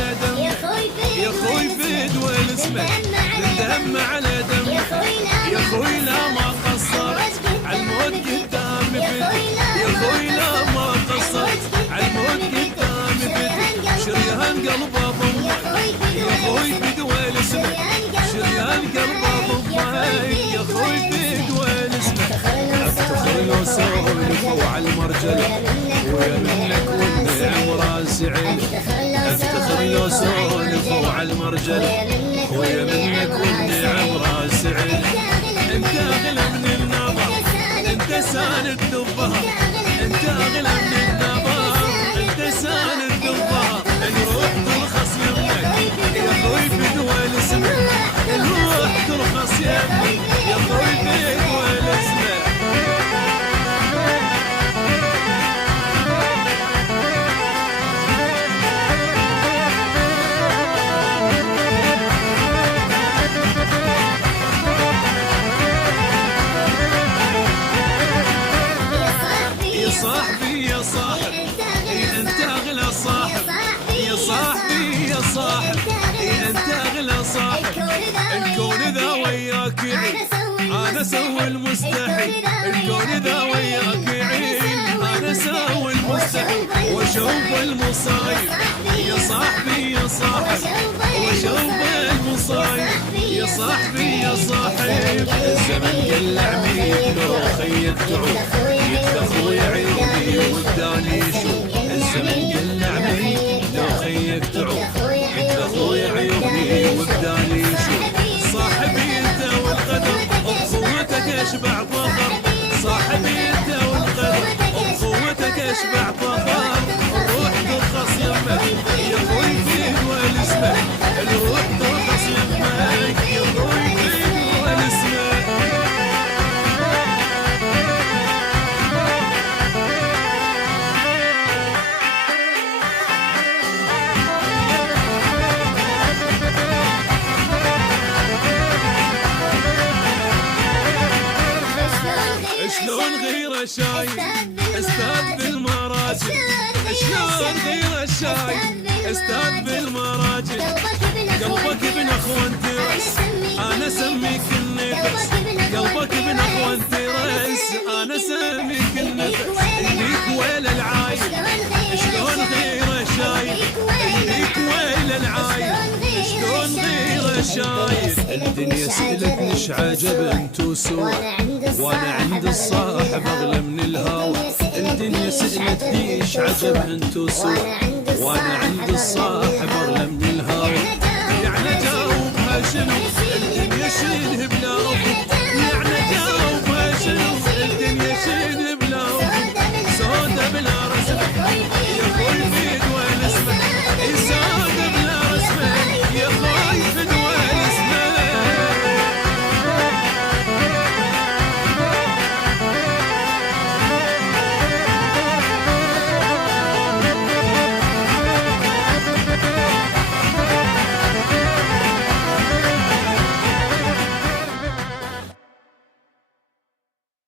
على دم يا خوي فيد والاسمه ندم على دم يا خوي لا ما قصر عالموت قدام فيد يا خوي لا ما قصر عالموت قدام فيد شريان قلبه ضمك يا خوي فيد والاسمه شريان قلبه ضمك يا خوي فيد والاسمه افتخر لو سولفوا عالمرجله ويا منك والنعم راس عيني افتخر لو سولفوا عالمرجله ويا منك والنعم راس عيني انت اغلى من النظر انت ساند الظهر انت اغلى من النظر انت ساند الظهر الروح ترخص يمك يا خوي فيد والاسمه الروح ترخص يمك يا خوي فيد والاسمه صاحبي يا صاحب انت اغلى صاحب يا صاحبي يا صاحب انت اغلى صاحب الكون ذا وياك يعين انا سوي المستحيل الكون ذا وياك يعين انا سوي المستحيل واشوف المصايب يا صاحبي يا صاحب واشوف المصايب يا صاحبي يا صاحب الزمن قلع بيك لو خيك تعود يتخوي عيوني وداني يشوف الزمن قلع بيك لو خيك تعود يتخوي عيوني وداني يشوف صاحبي انت والقدر بقوتك اشبع فخر صاحبي انت والقدر بقوتك اشبع فخر الروح ترخص يمك يا خوي فيد والاسمه الروح ترخص يمك يا خوي فيد والاسمه شلون غيره شايف استاذ بالمراجل شلون غيره شايف استاذ بالمراجل قلبك ابن اخوان ترس انا اسميك النفس قلبك ابن اخوان ترس انا اسميك النفس ليك ويل العايل شلون غيره شايف ليك ويل العايل شلون غيره شايف الدنيا سألتني ايش عجب انتو سوا وانا عند الصاحب اغلى من الهوى الدنيا سألتني ايش عجب انتو سوا وانا عند الصاحب اغلى من الهوى يعني جاوبها شنو الدنيا شيله